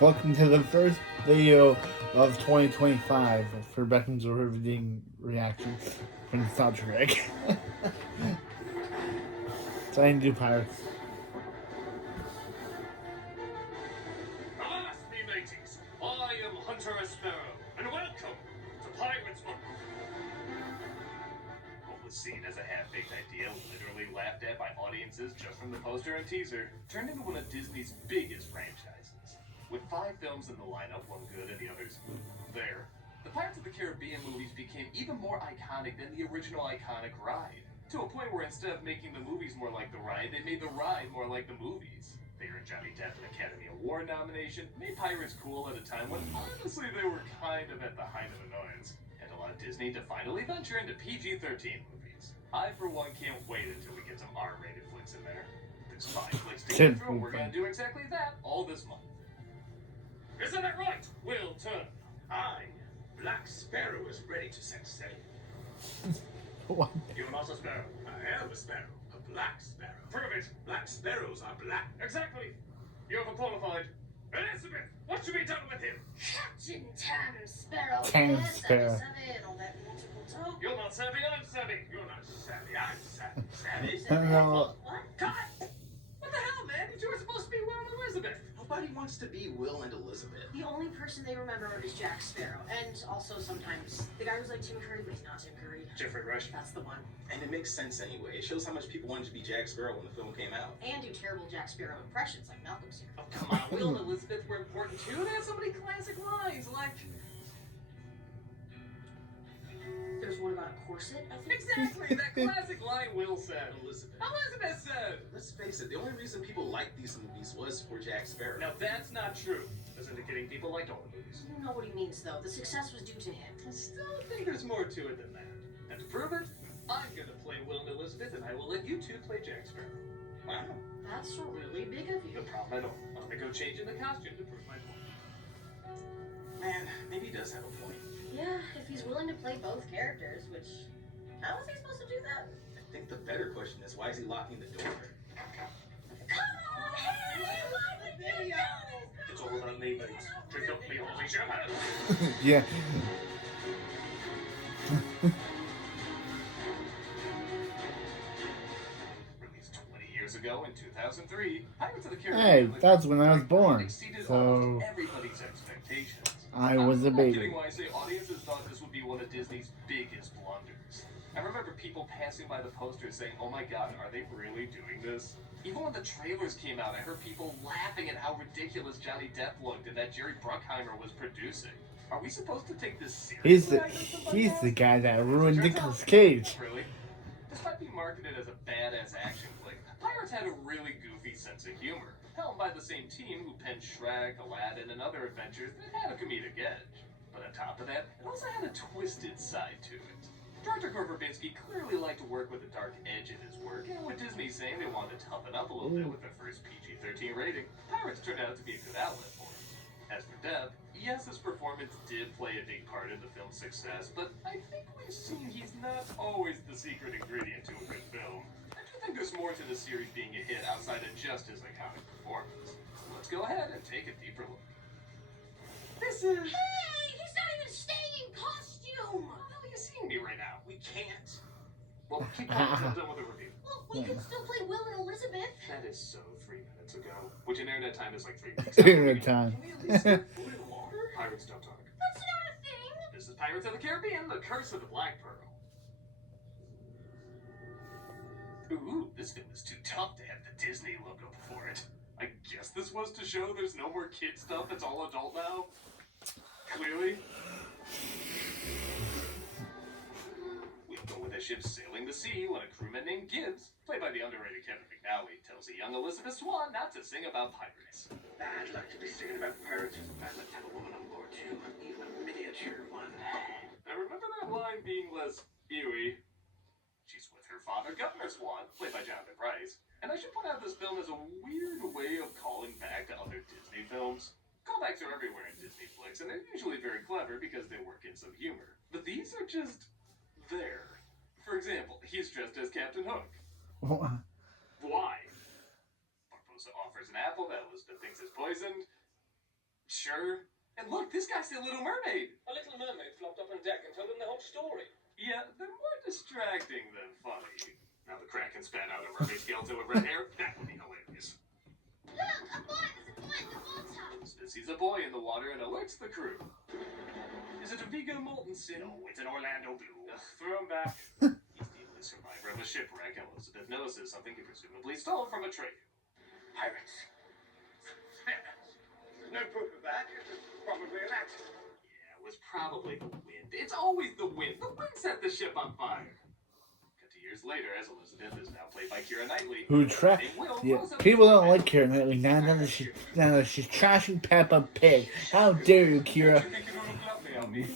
Welcome to the first video of 2025 for Beckham's riveting reaction from Star Trek. So I can do pirates. Avast me, mateys! I am Hunter Sparrow, and welcome to Pirates Month! What was seen as a half-baked idea, literally laughed at by audiences just from the poster and teaser, turned into one of Disney's biggest franchises. With 5 films in the lineup, one good and the others there, the Pirates of the Caribbean movies became even more iconic than the original iconic ride. To a point where instead of making the movies more like the ride, they made the ride more like the movies. They earned Johnny Depp an Academy Award nomination, made pirates cool at a time when honestly they were kind of at the height of annoyance, and allowed Disney to finally venture into PG-13 movies. I, for one, can't wait until we get some R-rated flicks in there. There's 5 flicks to get through, and we're gonna do exactly that all this month. Isn't that right, Will Turner? I, Black Sparrow, is ready to set sail. What? You're not a sparrow. I am a sparrow, a black sparrow. Prove it. Black sparrows are black. Exactly. You're overqualified. Elizabeth, what should be done with him? Captain Tam Sparrow. Tam Yes, Sparrow. savvy, all that multiple talk. You're not savvy, I'm savvy. You're not savvy, I'm savvy. No. What? Cut! What the hell, man? You two are supposed to be Will and Elizabeth. Nobody wants to be Will and Elizabeth. The only person they remember is Jack Sparrow. And also sometimes the guy who's like Tim Curry, but he's not Tim Curry. Jeffrey Rush. That's the one. And it makes sense anyway. It shows how much people wanted to be Jack Sparrow when the film came out. And do terrible Jack Sparrow impressions like Malcolm's here. Oh, come on. Will and Elizabeth were important too. They had so many classic lines, like... There's one about a corset, I think. Exactly, that classic line Will said. Elizabeth. Elizabeth said! Let's face it, the only reason people liked these movies was for Jack Sparrow. Now that's not true. That's indicating people liked all the movies. You know what he means, though. The success was due to him. I still think there's more to it than that. And to prove it, I'm gonna play Will and Elizabeth, and I will let you two play Jack Sparrow. Wow. That's really big of No you. problem at all. I'm gonna go change in the costume to prove my point. Man, maybe he does have a point. Yeah, if he's willing to play both characters, which... How is he supposed to do that? I think the better question is, why is he locking the door? Come on, Harry! Why would you do this? It's all about me, mates. Drink up me holy champagne. Yeah. Released 20 years ago in 2003, Pirates of the Caribbean... Hey, that's when I was born. Exceeded So almost everybody's expectations. I was a I'm not baby. kidding when I say audiences thought this would be one of Disney's biggest blunders. I remember people passing by the posters saying, oh my god, are they really doing this? Even when the trailers came out, I heard people laughing at how ridiculous Johnny Depp looked and that Jerry Bruckheimer was producing. Are we supposed to take this seriously? He's the guy that ruined Nicolas Cage. Really? Despite being marketed as a badass action flick, Pirates had a really goofy sense of humor. Helmed by the same team who penned Shrek, Aladdin, and other adventures that had a comedic edge. But on top of that, it also had a twisted side to it. Director Gore Verbinski clearly liked to work with a dark edge in his work, and with Disney saying they wanted to toughen up a little bit with their first PG-13 rating, Pirates turned out to be a good outlet for him. As for Depp, yes, his performance did play a big part in the film's success, but I think we've seen he's not always the secret ingredient to a good film. I do think there's more to the series being a hit outside of just his iconic performance. So let's go ahead and take a deeper look. This is... Hey, he's not even staying in costume! How the hell are you seeing me right now? We can't. Well, keep going until I'm done with the review. Well, we could still play Will and Elizabeth. That is so 3 minutes ago, which in internet time is like 3 weeks. Internet time. Can we at least get a little longer? Pirates don't talk. That's not a thing! This is Pirates of the Caribbean, The Curse of the Black Pearl. Ooh, this film is too tough to have the Disney logo before it. I guess this was to show there's no more kid stuff, it's all adult now. Clearly. We go with a ship sailing the sea when a crewman named Gibbs, played by the underrated Kevin McNally, tells a young Elizabeth Swan not to sing about pirates. I'd like to be singing about pirates. I'd like to have a woman on board too, even a miniature one. I remember that line being less ewy. She's with her father, Governor Swan, played by Jonathan Pryce. And I should point out this film is a weird way of calling back to other Disney films. Callbacks are everywhere in Disney flicks, and they're usually very clever because they work in some humor. But these are just... there. For example, he's dressed as Captain Hook. Why? Barbossa offers an apple that Elizabeth thinks is poisoned. Sure. And look, this guy's the Little Mermaid. A little mermaid flopped up on deck and told them the whole story. Yeah, they're more distracting than funny. Now the Kraken spat out a mermaid skeleton with red hair. That would be hilarious. Look, a boy! There's a boy in the water! Spit sees a boy in the water and alerts the crew. Is it a Vigo Mortensen? No, it's an Orlando Blue. Throw him back. He's the only survivor of a shipwreck, and Elizabeth notices something he presumably stole from a train. Pirates. No proof of that. Probably an accident. Yeah, it was probably the wind. It's always the wind. The wind set the ship on fire. Cut to years later, as Elizabeth is now played by Keira Knightley. Who track? Yeah, people don't like Keira Knightley now that she's trashing Peppa Pig. How dare you, Keira? You think it would look lovely on me?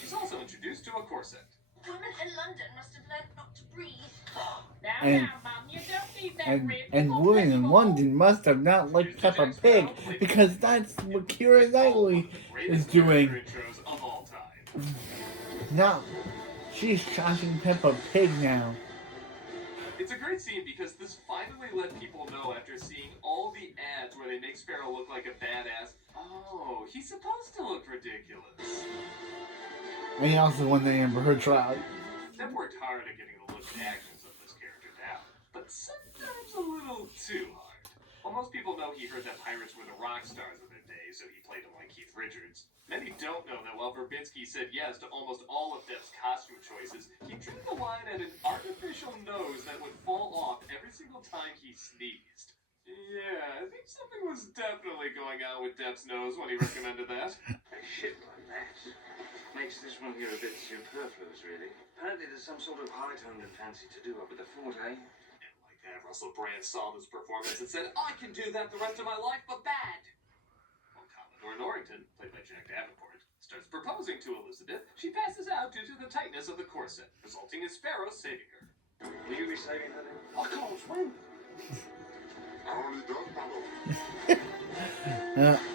She's also introduced to a corset. Women in London must have learned not to breathe. And women in London must have not liked Peppa Pig because that's what Keira Knightley is doing. Intros of all time. Now, she's trashing Peppa Pig now. It's a great scene because this finally let people know after seeing all the ads where they make Sparrow look like a badass. Oh, he's supposed to look ridiculous. And he also won the Amber Heard trial. Depp worked hard at getting the look and actions of this character down, but sometimes a little too hard. Well, most people know he heard that pirates were the rock stars of their day, so he played them like Keith Richards. Many don't know that while Verbinski said yes to almost all of Depp's costume choices, he drew the line at an artificial nose that would fall off every single time he sneezed. Yeah, I think something was definitely going on with Depp's nose when he recommended that. A ship like that makes this one here a bit superfluous, really. Apparently there's some sort of high-toned and fancy to do up at the fort, eh? And like that, Russell Brand saw this performance and said, I can do that the rest of my life, but bad. Well, Commodore Norrington, played by Jack Davenport, starts proposing to Elizabeth. She passes out due to the tightness of the corset, resulting in Sparrow saving her. Will you be saving her then? I can't swim.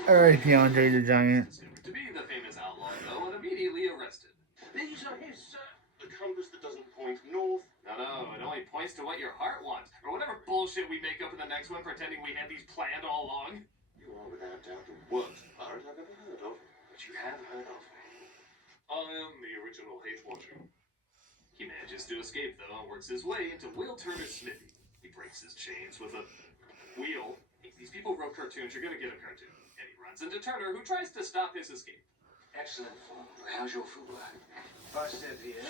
Alright, Andre the Giant. Discovered to be the famous outlaw, though, and immediately arrested. These are his, sir. The compass that doesn't point north. No, it only points to what your heart wants, or whatever bullshit we make up in the next one pretending we had these planned all along. You are without doubt the What? worst pirate I've ever heard of. But you have heard of. I am the original Hate Watcher. He manages to escape, though, and works his way into Will Turner's smithy. He breaks his chains with a wheel. These people wrote cartoons, you're gonna get a cartoon. And he runs into Turner, who tries to stop his escape. Excellent form. How's your food? If I step here.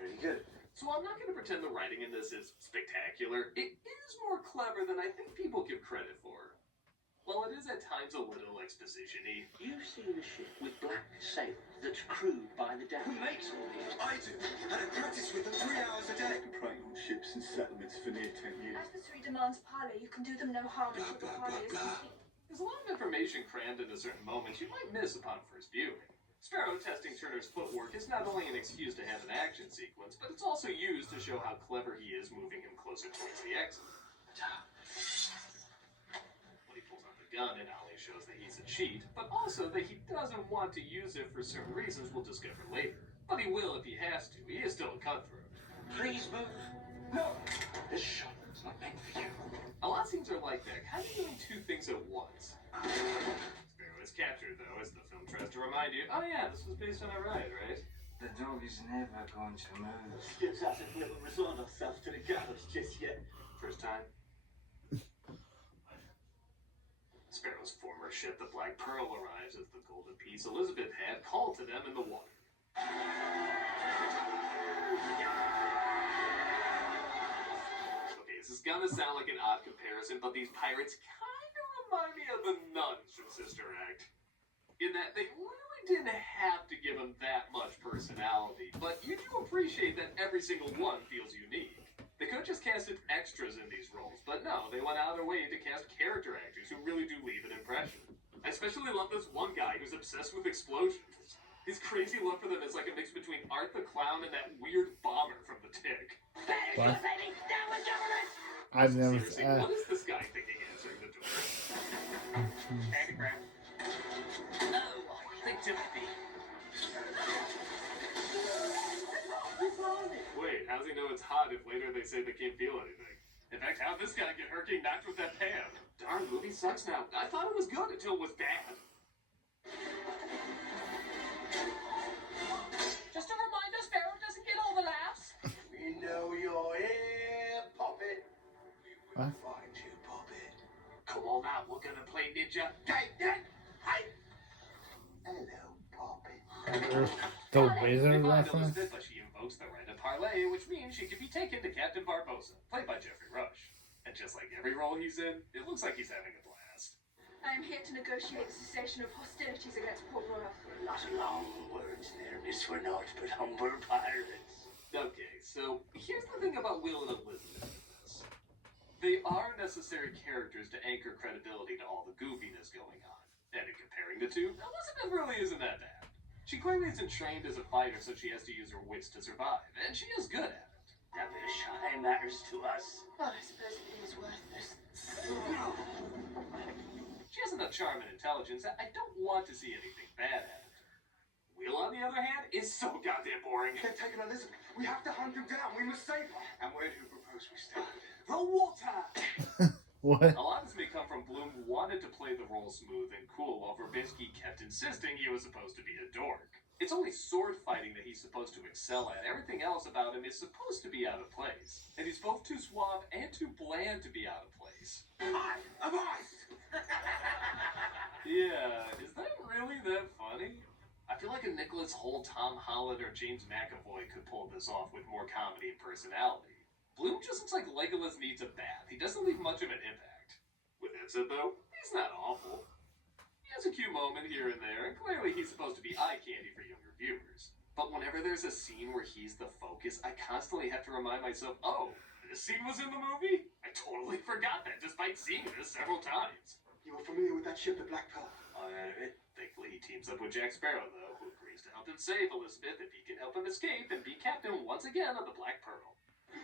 Very good. So I'm not gonna pretend the writing in this is spectacular. It is more clever than I think people give credit for. While it is at times a little exposition-y. You've seen a ship with black sails that's crewed by the devil. Who makes all these? I do. And I practice with them 3 hours a day. Been preying on ships and settlements for near 10 years. As the three demands parley, you can do them no harm until the parley is complete. There's a lot of information crammed into certain moments you might miss upon first viewing. Sparrow testing Turner's footwork is not only an excuse to have an action sequence, but it's also used to show how clever he is moving him closer towards the exit. When he pulls out the gun, it not only shows that he's a cheat, but also that he doesn't want to use it for certain reasons we'll discover later. But he will if he has to. He is still a cutthroat. Please move. No. This shot is not meant for you. A lot of scenes are like that, kind of doing two things at once. Sparrow is captured, though, as the film tries to remind you, oh yeah, this was based on a ride, right? The dog is never going to move. Skips as if we haven't resigned ourselves to the gallows just yet. First time. Sparrow's former ship, the Black Pearl, arrives as the golden piece Elizabeth had called to them in the water. Okay, this is gonna sound like an odd comparison, but these pirates kind of remind me of the nuns from Sister Act. In that they really didn't have to give them that much personality, but you do appreciate that every single one feels unique. They could have just casted extras in these roles, but no, they went out of their way to cast character actors who really do leave an impression. I especially love this one guy who's obsessed with explosions. His crazy love for them is like a mix between Art the Clown and that weird bomber from The Tick. What? I've never. Seriously, what is this guy thinking answering the door? Andygram. Oh, think Timothy. Wait, how's he know it's hot if later they say they can't feel anything? In fact, how'd this guy get hurt getting knocked with that pan? darn movie sucks now. I thought it was good until it was bad. Just a reminder, Sparrow doesn't get all the laughs. We know you're here, Poppet. We will Huh? find you, Poppet. Come on out, we're gonna play ninja. Hey, Dad! Hey! Hello, Poppet. The We wizard find reference? Elizabeth, but she invokes the right to parlay, which means she can be taken to Captain Barbosa, played by Jeffrey Rush. And just like every role he's in, it looks like he's having a blast. I am here to negotiate the cessation of hostilities against Port Royal. Not long words there, miss. We're naught but humble pirates. Okay, so here's the thing about Will and Elizabeth in this. They are necessary characters to anchor credibility to all the goofiness going on. And in comparing the two, Elizabeth really isn't that bad. She clearly isn't trained as a fighter, so she has to use her wits to survive, and she is good at it. That bit of shy matters to us. Well, I suppose it is worthless. She has enough charm and intelligence. I don't want to see anything bad at it. Will, on the other hand, is so goddamn boring. They're taking Elizabeth. We have to hunt them down. We must save her. And where do you propose we start? The water! What? A lot of this may come from Bloom, who wanted to play the role smooth and cool, while Verbinski kept insisting he was supposed to be a dork. It's only sword fighting that he's supposed to excel at. Everything else about him is supposed to be out of place. And he's both too suave and too bland to be out of place. I am ice! Yeah, is that really that funny? I feel like a Nicholas Hoult, Tom Holland, or James McAvoy could pull this off with more comedy and personality. Bloom just looks like Legolas needs a bath. He doesn't leave much of an impact. With that said, though, he's not awful. He has a cute moment here and there, and clearly he's supposed to be eye candy for younger viewers. But whenever there's a scene where he's the focus, I constantly have to remind myself, oh, this scene was in the movie? I totally forgot that, despite seeing this several times. You were familiar with that ship, the Black Pearl? I have it. Thankfully, he teams up with Jack Sparrow, though, who agrees to help him save Elizabeth if he can help him escape and be captain once again of the Black Pearl. I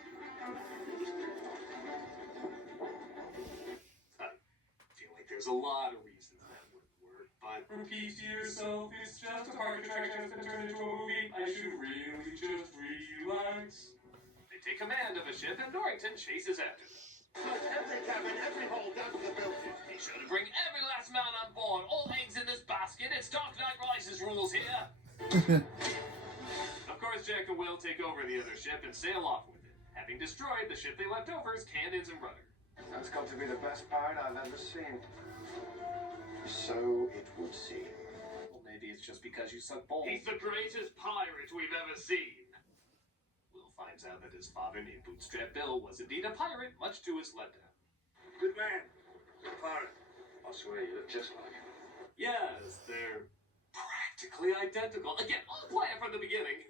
feel like there's a lot of reasons that wouldn't work, but repeat to yourself, it's just a park attraction that's been turned into a movie. I should really just relax. They take command of a ship and Norrington chases after them. Every cabin, every hole, down to the building. Be sure to bring every last man on board. All eggs in this basket. It's Dark Knight Rises rules here. Of course, Jack and Will take over the other ship and sail off with it, having destroyed the ship they left over's cannons and rudder. That's got to be the best pirate I've ever seen. So it would seem. Well, maybe it's just because you suck balls. He's the greatest pirate we've ever seen. Will finds out that his father, named Bootstrap Bill, was indeed a pirate, much to his letdown. Good man. Good pirate. I swear you look just like him. Yes, they're practically identical. Again, all planned from the beginning.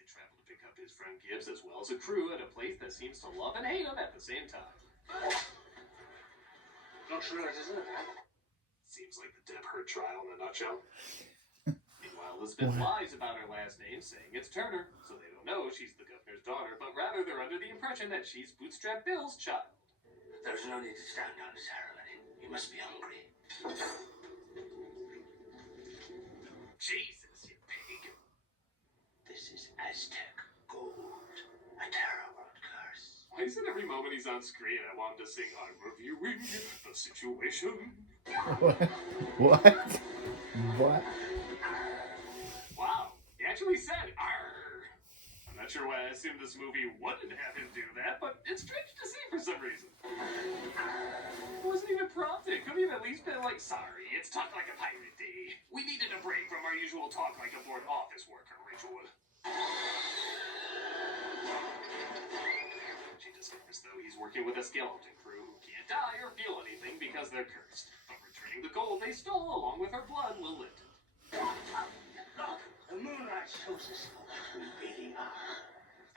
They travel to pick up his friend Gibbs as well as a crew at a place that seems to love and hate him at the same time. Not sure it isn't it? Seems like the Depp Heard trial in a nutshell. Meanwhile, Elizabeth lies about her last name, saying it's Turner, so they don't know she's the governor's daughter, but rather they're under the impression that she's Bootstrap Bill's child. There's no need to stand on the ceremony. You must be hungry. Jesus, you pig. This is Aztec gold. A terrible curse. Why is it every moment he's on screen I want him to sing, I'm reviewing the situation? What? What? What? Wow, he actually said, arr. I'm not sure why I assumed this movie wouldn't have him do that, but it's strange to see for some reason. It wasn't even prompted. Couldn't have at least been like, sorry, it's Talk Like a Pirate Day. We needed a break from our usual Talk Like a Bored Office Worker ritual. She discovers, though, he's working with a skeleton crew who can't die or feel anything because they're cursed. But returning the gold they stole along with her blood will lift it. Look, the moonlight shows us what we really are.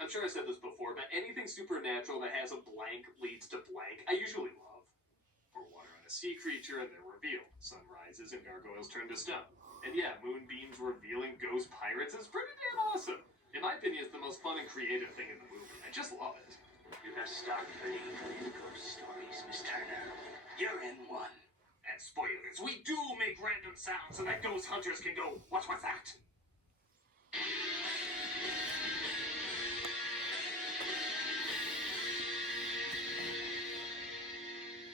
I'm sure I said this before, but anything supernatural that has a blank leads to blank, I usually love. Pour water on a sea creature and they're revealed. Sun rises and gargoyles turn to stone. And yeah, moonbeams revealing ghost pirates is pretty damn awesome. In my opinion, it's the most fun and creative thing in the movie. I just love it. You must start believing in ghost stories, Miss Turner. You're in one. And spoilers, we do make random sounds so that ghost hunters can go, what was that?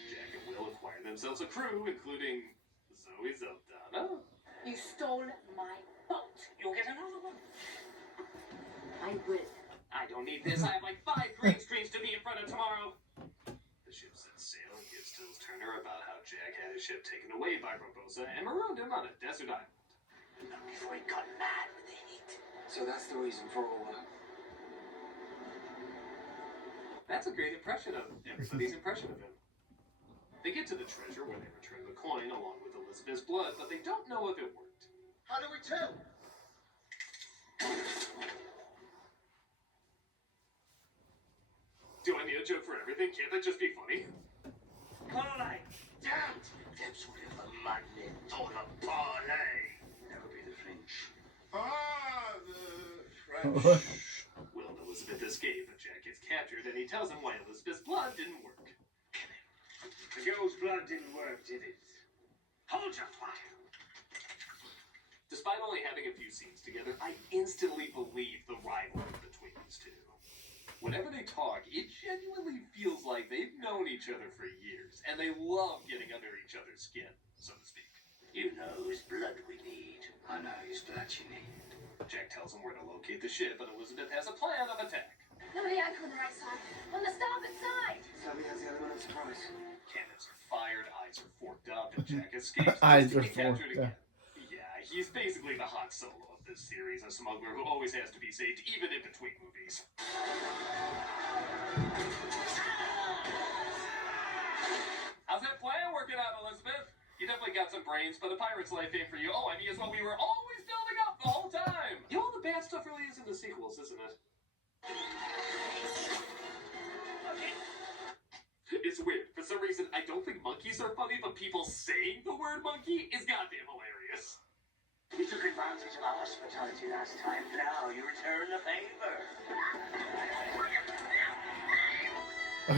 Jack and Will acquire acquire themselves a crew, including Zoe Saldana. You stole my boat. You'll get another one. I will. I don't need this. I have like 5 green screens to be in front of tomorrow. The ship sets sail and gives Stills Turner about how Jack had his ship taken away by Barbosa and marooned him on a desert island. Not before he got mad with the heat. So that's the reason for all that. That's a great impression of everybody's impression of him. They get to the treasure where they return the coin along with Elizabeth's blood, but they don't know if it worked. How do we tell? Do I need a joke for everything? Can't that just be funny? Parlay! Damn! That's whatever money on a parlay. That would be the French. Ah, the French. Will and Elizabeth escape, but Jack gets captured, and he tells him why Elizabeth's blood didn't work. The girl's blood didn't work, did it? Hold your fire. Despite only having a few scenes together, I instantly believe the rivalry between these two. Whenever they talk, it genuinely feels like they've known each other for years, and they love getting under each other's skin, so to speak. You know whose blood we need. I know whose blood you need. Jack tells him where to locate the ship, and Elizabeth has a plan of attack. No, the anchor on the right side. On the starboard side. Sally has the element of surprise. Cannons are fired, eyes are forked up, and Jack escapes. Eyes just to are get captured forked again. Yeah, he's basically the Han Solo of this series, a smuggler who always has to be saved, even in between movies. How's that plan working out, Elizabeth? You definitely got some brains, but a pirate's life ain't for you. Oh, I mean, it's what we were always building up the whole time. You know, all the bad stuff really is in the sequels, isn't it? It's weird. For some reason, I don't think monkeys are funny, but people saying the word monkey is goddamn hilarious. You took advantage of our hospitality last time. Now you return the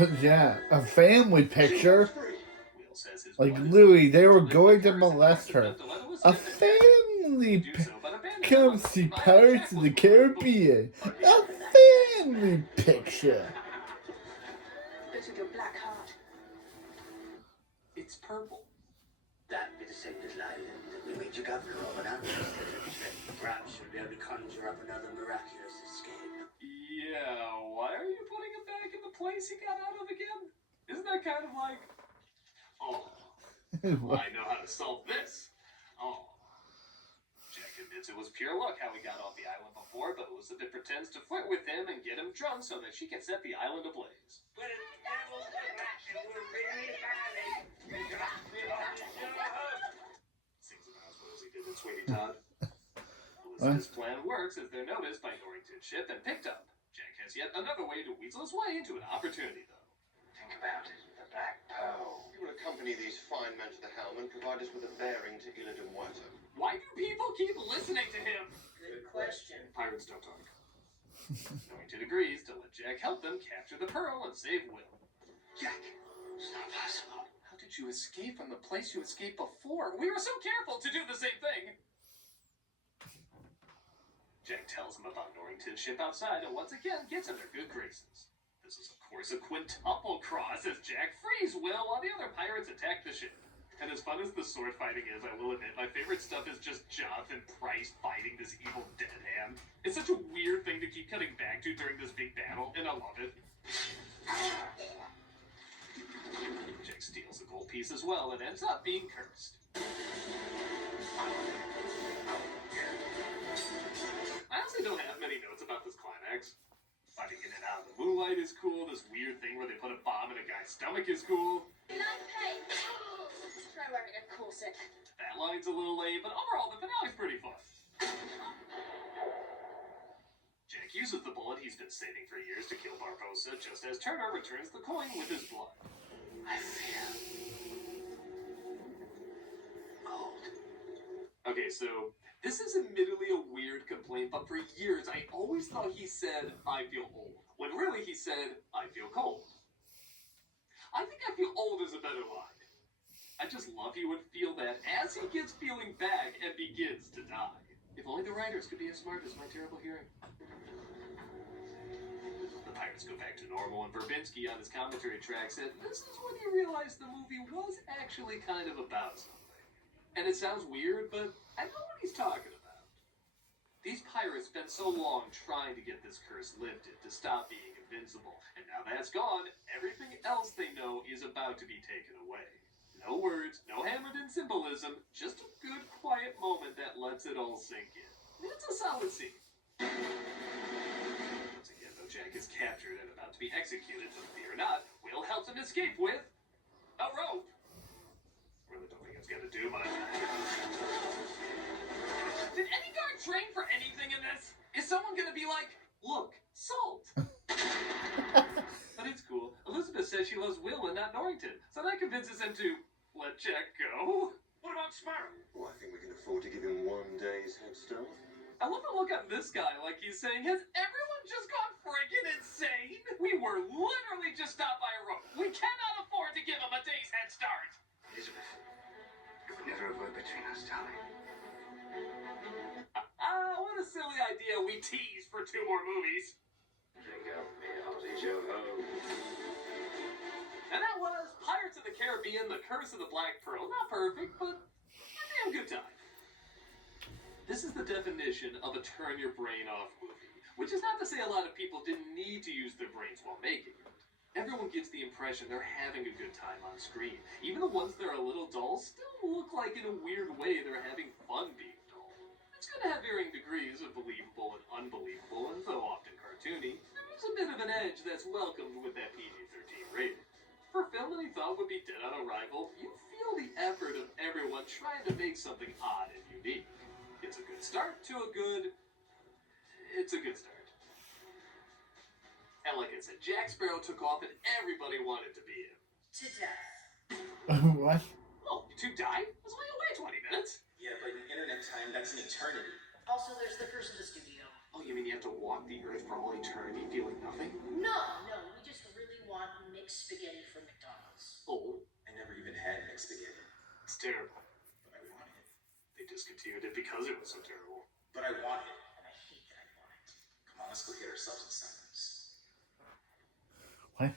favor. Yeah, a family picture. Will says his Like blood is- Louis, they were going to molest her. A family come see Pirates of the Caribbean. A family picture. Bit of your black heart. It's purple. That'd be the same little island that we made you governor of an Perhaps you'll be able to conjure up another miraculous escape. Yeah, why are you putting him back in the place he got out of again? Isn't that kind of like, oh, I know how to solve this. Oh. Jack admits it was pure luck how he got off the island before, but Elizabeth pretends to flirt with him and get him drunk so that she can set the island ablaze. When the devil's attraction will really valley, Sings about as well as he did in Sweeney Todd. Elizabeth's plan works as they're noticed by Norrington's ship and picked up. Jack has yet another way to weasel his way into an opportunity, though. Think about it, the Black Pearl. We will accompany these fine men to the helm and provide us with a bearing to Isla de Muerto. Why do people keep listening to him? Good question. Pirates don't talk. Norrington agrees to let Jack help them capture the pearl and save Will. Jack, it's not possible. How did you escape from the place you escaped before? We were so careful to do the same thing. Jack tells him about Norrington's ship outside and once again gets in their good graces. This is, of course, a quintuple cross as Jack frees Will while the other pirates attack the ship. And as fun as the sword fighting is, I will admit, my favorite stuff is just Jonathan Pryce fighting this evil dead hand. It's such a weird thing to keep cutting back to during this big battle, and I love it. Jack steals a gold piece as well and ends up being cursed. I honestly don't have many notes about this climax. Fighting in and out of the moonlight is cool. This weird thing where they put a bomb in a guy's stomach is cool. Nice pay. Try wearing a corset. That line's a little lame, but overall the finale's pretty fun. Jack uses the bullet he's been saving for years to kill Barbosa just as Turner returns the coin with his blood. I feel cold. Okay, so this is admittedly a weird complaint, but for years I always thought he said, I feel old, when really he said, I feel cold. I think I feel old is a better line. I just love he would feel that as he gets feeling back and begins to die. If only the writers could be as smart as my terrible hearing. The The pirates go back to normal, and Verbinski on his commentary track said, "This is when you realize the movie was actually kind of about something." And it sounds weird, but I know what he's talking about. These pirates spent so long trying to get this curse lifted, to stop being invincible, and now that's gone, everything else they know is about to be taken away. No words, no hammered-in symbolism, just a good, quiet moment that lets it all sink in. It's a solid scene. Once again, though, Jack is captured and about to be executed, but fear not, Will helps him escape with a rope. Really don't think it's gonna do much. Did any guard train for anything in this? Is someone gonna be like, look, salt? But it's cool. Elizabeth says she loves Will and not Norrington, so that convinces him to let Jack go. What about Sparrow? Well, I think we can afford to give him 1 day's head start. I love the look on this guy, like he's saying, has everyone just gone freaking insane? We were literally just stopped by a rope. We cannot afford to give him a day's head start. Elizabeth, it would never have worked between us, darling. What a silly idea we teased for 2 more movies. Drink up, me hearty yo-ho. And that was Pirates of the Caribbean, The Curse of the Black Pearl. Not perfect, but a damn good time. This is the definition of a turn your brain off movie, which is not to say a lot of people didn't need to use their brains while making it. Everyone gets the impression they're having a good time on screen. Even the ones that are a little dull still look like in a weird way they're having fun being dull. It's going to have varying degrees of believable and unbelievable, and though often cartoony, there's a bit of an edge that's welcomed with that PG-13 rating. For a film that he thought would be dead on arrival, you feel the effort of everyone trying to make something odd and unique. It's a good start to a good... It's a good start. And like I said, Jack Sparrow took off and everybody wanted to be him. To death. What? Oh, you 2 died? It was only away 20 minutes. Yeah, but in internet time, that's an eternity. Also, there's the curse of the studio. Oh, you mean you have to walk the earth for all eternity feeling nothing? No, we just really want mixed spaghetti from McDonald's. Oh, I never even had mixed spaghetti, it's terrible. but I want it. They discontinued it because it was so terrible. But I want it. And I hate that I want it. Come on, let's go get ourselves in silence. What?